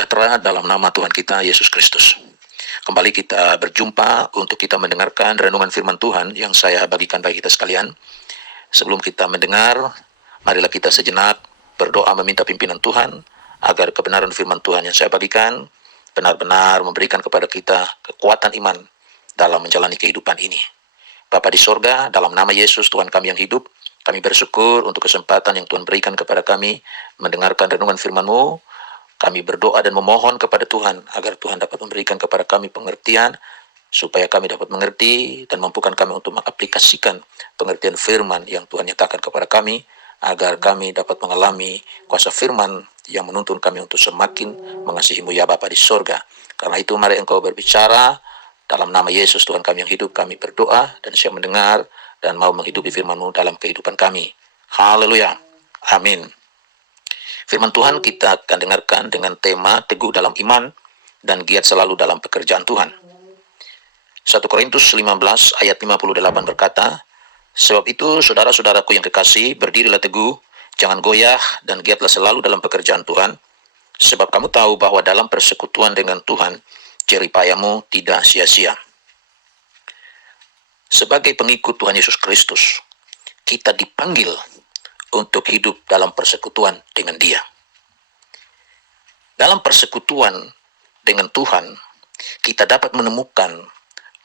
Sejahtera dalam nama Tuhan kita Yesus Kristus. Kembali kita berjumpa untuk kita mendengarkan renungan firman Tuhan yang saya bagikan bagi kita sekalian. Sebelum kita mendengar, marilah kita sejenak berdoa meminta pimpinan Tuhan agar kebenaran firman Tuhan yang saya bagikan benar-benar memberikan kepada kita kekuatan iman dalam menjalani kehidupan ini. Bapa di sorga, dalam nama Yesus Tuhan kami yang hidup, kami bersyukur untuk kesempatan yang Tuhan berikan kepada kami mendengarkan renungan firman-Mu. Kami berdoa dan memohon kepada Tuhan agar Tuhan dapat memberikan kepada kami pengertian supaya kami dapat mengerti dan mampukan kami untuk mengaplikasikan pengertian firman yang Tuhan nyatakan kepada kami agar kami dapat mengalami kuasa firman yang menuntun kami untuk semakin mengasihi-Mu ya Bapa di sorga. Karena itu mari Engkau berbicara dalam nama Yesus Tuhan kami yang hidup. Kami berdoa dan siap mendengar dan mau menghidupi firman-Mu dalam kehidupan kami. Haleluya. Amin. Firman Tuhan kita akan dengarkan dengan tema teguh dalam iman dan giat selalu dalam pekerjaan Tuhan. 1 Korintus 15 ayat 58 berkata, sebab itu saudara-saudaraku yang kekasih, berdirilah teguh, jangan goyah dan giatlah selalu dalam pekerjaan Tuhan, sebab kamu tahu bahwa dalam persekutuan dengan Tuhan, jeripayamu tidak sia-sia. Sebagai pengikut Tuhan Yesus Kristus, kita dipanggil untuk hidup dalam persekutuan dengan Dia. Dalam persekutuan dengan Tuhan, kita dapat menemukan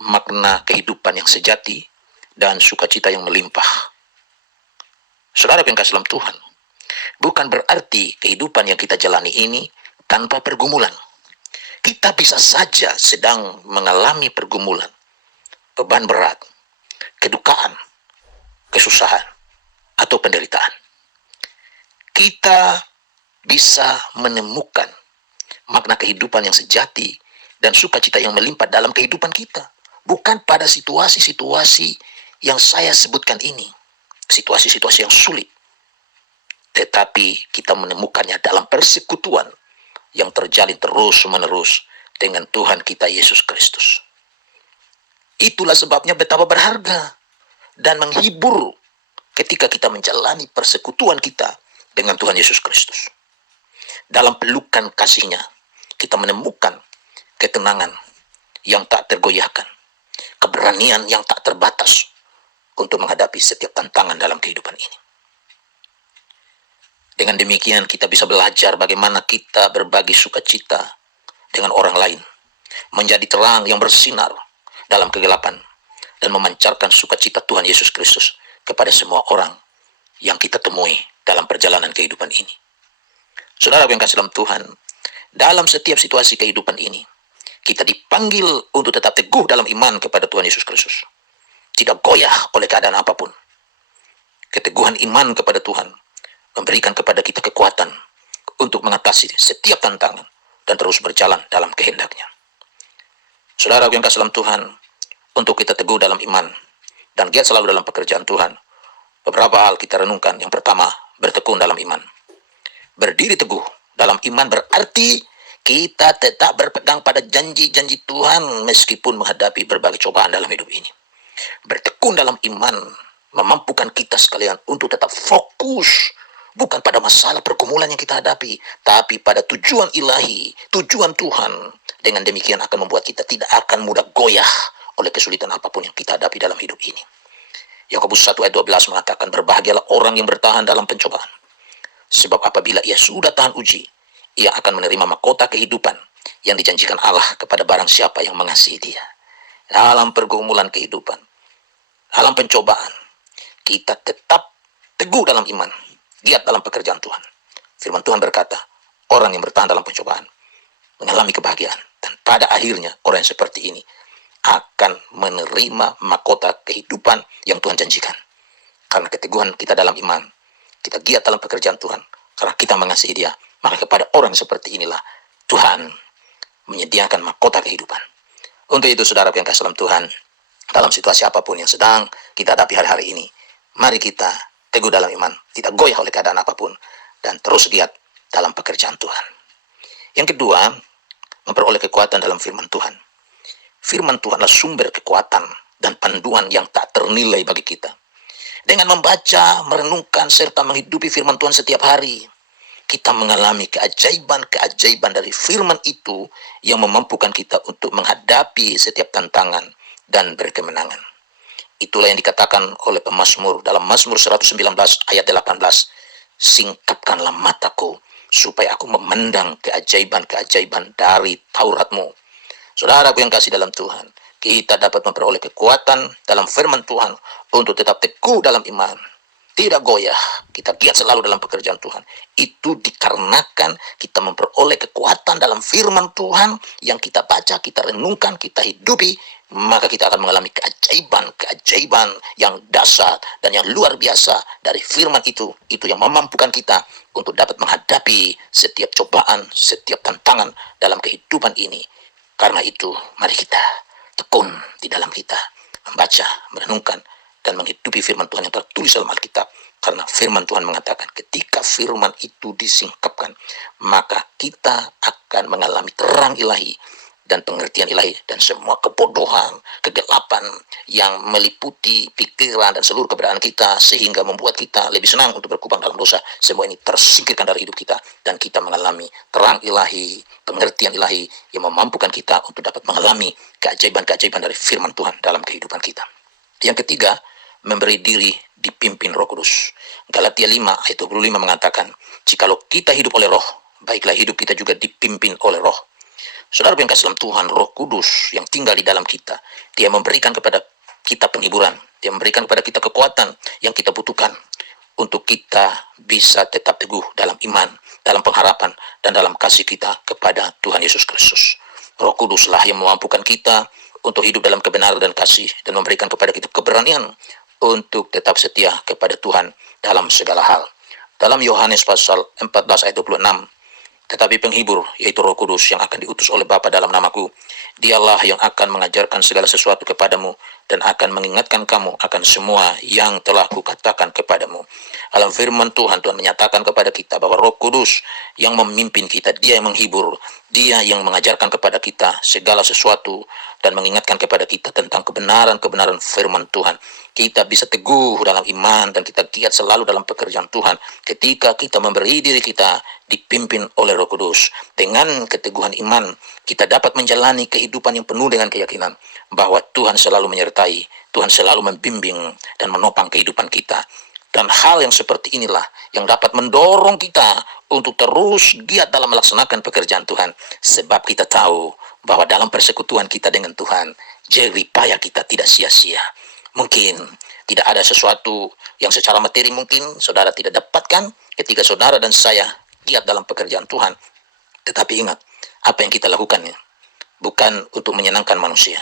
makna kehidupan yang sejati dan sukacita yang melimpah. Saudara yang kasih dalam Tuhan, bukan berarti kehidupan yang kita jalani ini tanpa pergumulan. Kita bisa saja sedang mengalami pergumulan, beban berat, kedukaan, kesusahan, atau penderitaan. Kita bisa menemukan makna kehidupan yang sejati dan sukacita yang melimpah dalam kehidupan kita. Bukan pada situasi-situasi yang saya sebutkan ini, situasi-situasi yang sulit. Tetapi kita menemukannya dalam persekutuan yang terjalin terus-menerus dengan Tuhan kita Yesus Kristus. Itulah sebabnya betapa berharga dan menghibur ketika kita menjalani persekutuan kita dengan Tuhan Yesus Kristus. Dalam pelukan kasih-Nya, kita menemukan ketenangan yang tak tergoyahkan, keberanian yang tak terbatas untuk menghadapi setiap tantangan dalam kehidupan ini. Dengan demikian kita bisa belajar bagaimana kita berbagi sukacita dengan orang lain, menjadi terang yang bersinar dalam kegelapan, dan memancarkan sukacita Tuhan Yesus Kristus kepada semua orang yang kita temui dalam perjalanan kehidupan ini. Saudara yang kasih dalam Tuhan, dalam setiap situasi kehidupan ini, kita dipanggil untuk tetap teguh dalam iman kepada Tuhan Yesus Kristus. Tidak goyah oleh keadaan apapun. Keteguhan iman kepada Tuhan memberikan kepada kita kekuatan untuk mengatasi setiap tantangan dan terus berjalan dalam kehendak-Nya. Saudara yang kasih dalam Tuhan, untuk kita teguh dalam iman dan giat selalu dalam pekerjaan Tuhan, beberapa hal kita renungkan. Yang pertama, bertekun dalam iman. Berdiri teguh dalam iman berarti kita tetap berpegang pada janji-janji Tuhan meskipun menghadapi berbagai cobaan dalam hidup ini. Bertekun dalam iman memampukan kita sekalian untuk tetap fokus bukan pada masalah pergumulan yang kita hadapi, tapi pada tujuan ilahi, tujuan Tuhan. Dengan demikian akan membuat kita tidak akan mudah goyah oleh kesulitan apapun yang kita hadapi dalam hidup ini. Yakobus 1 ayat 12 mengatakan, berbahagialah orang yang bertahan dalam pencobaan. Sebab apabila ia sudah tahan uji, ia akan menerima mahkota kehidupan yang dijanjikan Allah kepada barang siapa yang mengasihi Dia. Dalam pergumulan kehidupan, dalam pencobaan, kita tetap teguh dalam iman, giat dalam pekerjaan Tuhan. Firman Tuhan berkata, orang yang bertahan dalam pencobaan mengalami kebahagiaan. Dan pada akhirnya orang yang seperti ini akan menerima mahkota kehidupan yang Tuhan janjikan. Karena keteguhan kita dalam iman, kita giat dalam pekerjaan Tuhan, karena kita mengasihi Dia, maka kepada orang seperti inilah Tuhan menyediakan mahkota kehidupan. Untuk itu saudara yang kasih dalam Tuhan, dalam situasi apapun yang sedang kita hadapi hari-hari ini, mari kita teguh dalam iman, tidak goyah oleh keadaan apapun, dan terus giat dalam pekerjaan Tuhan. Yang kedua, memperoleh kekuatan dalam firman Tuhan. Firman Tuhan adalah sumber kekuatan dan panduan yang tak ternilai bagi kita. Dengan membaca, merenungkan, serta menghidupi firman Tuhan setiap hari, kita mengalami keajaiban-keajaiban dari firman itu yang memampukan kita untuk menghadapi setiap tantangan dan berkemenangan. Itulah yang dikatakan oleh pemazmur dalam Mazmur 119 ayat 18. Singkapkanlah mataku supaya aku memandang keajaiban-keajaiban dari Tauratmu. Saudaraku yang kasih dalam Tuhan, kita dapat memperoleh kekuatan dalam firman Tuhan untuk tetap teguh dalam iman, tidak goyah, kita giat selalu dalam pekerjaan Tuhan. Itu dikarenakan kita memperoleh kekuatan dalam firman Tuhan yang kita baca, kita renungkan, kita hidupi, maka kita akan mengalami keajaiban-keajaiban yang dahsyat dan yang luar biasa dari firman itu yang memampukan kita untuk dapat menghadapi setiap cobaan, setiap tantangan dalam kehidupan ini. Karena itu, mari kita tekun di dalam kita, membaca, merenungkan, dan menghidupi firman Tuhan yang tertulis dalam Alkitab. Karena firman Tuhan mengatakan ketika firman itu disingkapkan, maka kita akan mengalami terang ilahi dan pengertian ilahi, dan semua kebodohan, kegelapan yang meliputi pikiran dan seluruh keberadaan kita sehingga membuat kita lebih senang untuk berkubang dalam dosa, semua ini tersingkirkan dari hidup kita dan kita mengalami terang ilahi, pengertian ilahi yang memampukan kita untuk dapat mengalami keajaiban-keajaiban dari firman Tuhan dalam kehidupan kita. Yang ketiga, memberi diri dipimpin Roh Kudus. Galatia 5 ayat 25 mengatakan, jikalau kita hidup oleh Roh, baiklah hidup kita juga dipimpin oleh Roh. Saudara yang kasih dalam Tuhan, Roh Kudus yang tinggal di dalam kita, Dia memberikan kepada kita penghiburan, Dia memberikan kepada kita kekuatan yang kita butuhkan untuk kita bisa tetap teguh dalam iman, dalam pengharapan, dan dalam kasih kita kepada Tuhan Yesus Kristus. Roh Kuduslah yang memampukan kita untuk hidup dalam kebenaran dan kasih, dan memberikan kepada kita keberanian untuk tetap setia kepada Tuhan dalam segala hal. Dalam Yohanes pasal 14 ayat 26, tetapi penghibur, yaitu Roh Kudus yang akan diutus oleh Bapa dalam namaku, Dialah yang akan mengajarkan segala sesuatu kepadamu dan akan mengingatkan kamu akan semua yang telah kukatakan kepadamu. Dalam firman Tuhan, Tuhan menyatakan kepada kita bahwa Roh Kudus yang memimpin kita, Dia yang menghibur, Dia yang mengajarkan kepada kita segala sesuatu dan mengingatkan kepada kita tentang kebenaran-kebenaran firman Tuhan. Kita bisa teguh dalam iman dan kita giat selalu dalam pekerjaan Tuhan ketika kita memberi diri kita dipimpin oleh Roh Kudus. Dengan keteguhan iman, kita dapat menjalani kehidupan yang penuh dengan keyakinan bahwa Tuhan selalu menyertai, Tuhan selalu membimbing dan menopang kehidupan kita. Dan hal yang seperti inilah yang dapat mendorong kita untuk terus giat dalam melaksanakan pekerjaan Tuhan. Sebab kita tahu bahwa dalam persekutuan kita dengan Tuhan, jerih payah kita tidak sia-sia. Mungkin tidak ada sesuatu yang secara materi mungkin saudara tidak dapatkan ketika saudara dan saya giat dalam pekerjaan Tuhan. Tetapi ingat, apa yang kita lakukan bukan untuk menyenangkan manusia,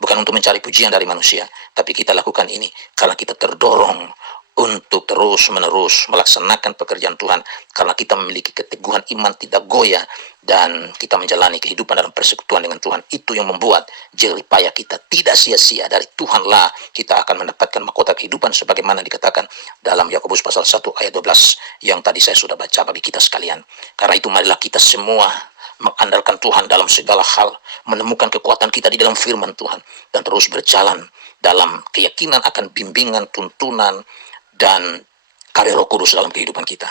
bukan untuk mencari pujian dari manusia, tapi kita lakukan ini karena kita terdorong untuk terus-menerus melaksanakan pekerjaan Tuhan, karena kita memiliki keteguhan iman tidak goyah dan kita menjalani kehidupan dalam persekutuan dengan Tuhan. Itu yang membuat jerih payah kita tidak sia-sia. Dari Tuhanlah kita akan mendapatkan mahkota kehidupan sebagaimana dikatakan dalam Yakobus pasal 1 ayat 12 yang tadi saya sudah baca bagi kita sekalian. Karena itu marilah kita semua mengandalkan Tuhan dalam segala hal, menemukan kekuatan kita di dalam firman Tuhan, dan terus berjalan dalam keyakinan akan bimbingan, tuntunan, dan karya Roh Kudus dalam kehidupan kita.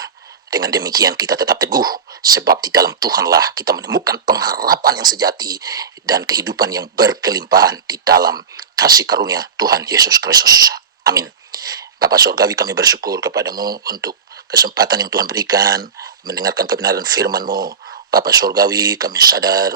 Dengan demikian kita tetap teguh, sebab di dalam Tuhanlah kita menemukan pengharapan yang sejati dan kehidupan yang berkelimpahan di dalam kasih karunia Tuhan Yesus Kristus. Amin. Bapa Surgawi, kami bersyukur kepadamu untuk kesempatan yang Tuhan berikan mendengarkan kebenaran firman-Mu. Bapa Surgawi, kami sadar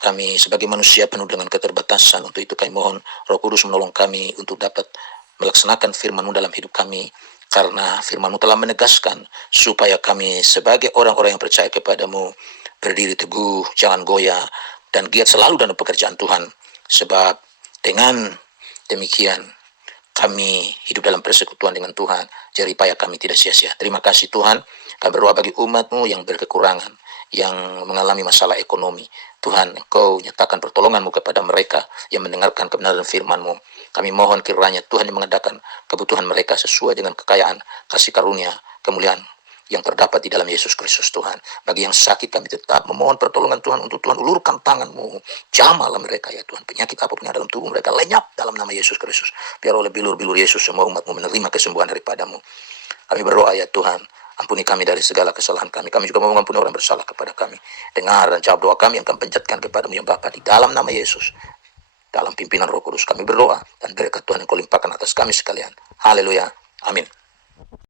kami sebagai manusia penuh dengan keterbatasan. Untuk itu kami mohon Roh Kudus menolong kami untuk dapat melaksanakan firman-Mu dalam hidup kami, karena firman-Mu telah menegaskan supaya kami sebagai orang-orang yang percaya kepadamu berdiri teguh, jangan goyah, dan giat selalu dalam pekerjaan Tuhan. Sebab dengan demikian kami hidup dalam persekutuan dengan Tuhan, jerih payah kami tidak sia-sia. Terima kasih Tuhan, kami berdoa bagi umat-Mu yang berkekurangan, yang mengalami masalah ekonomi. Tuhan, Engkau nyatakan pertolongan-Mu kepada mereka yang mendengarkan kebenaran firman-Mu. Kami mohon kiranya Tuhan yang mengadakan kebutuhan mereka sesuai dengan kekayaan, kasih karunia, kemuliaan yang terdapat di dalam Yesus Kristus Tuhan. Bagi yang sakit kami tetap memohon pertolongan Tuhan untuk Tuhan ulurkan tangan-Mu. Jamalah mereka ya Tuhan. Penyakit apapun yang dalam tubuh mereka lenyap dalam nama Yesus Kristus. Biar oleh bilur-bilur Yesus semua umat-Mu menerima kesembuhan daripada-Mu. Kami berdoa ya Tuhan, Ampuni kami dari segala kesalahan kami. Kami juga mau mengampuni orang bersalah kepada kami. Dengar dan jawab doa kami yang kami panjatkan kepadamu ya Bapa, di dalam nama Yesus. Dalam pimpinan Roh Kudus kami berdoa, dan berkat Tuhan yang kau limpahkan atas kami sekalian. Haleluya. Amin.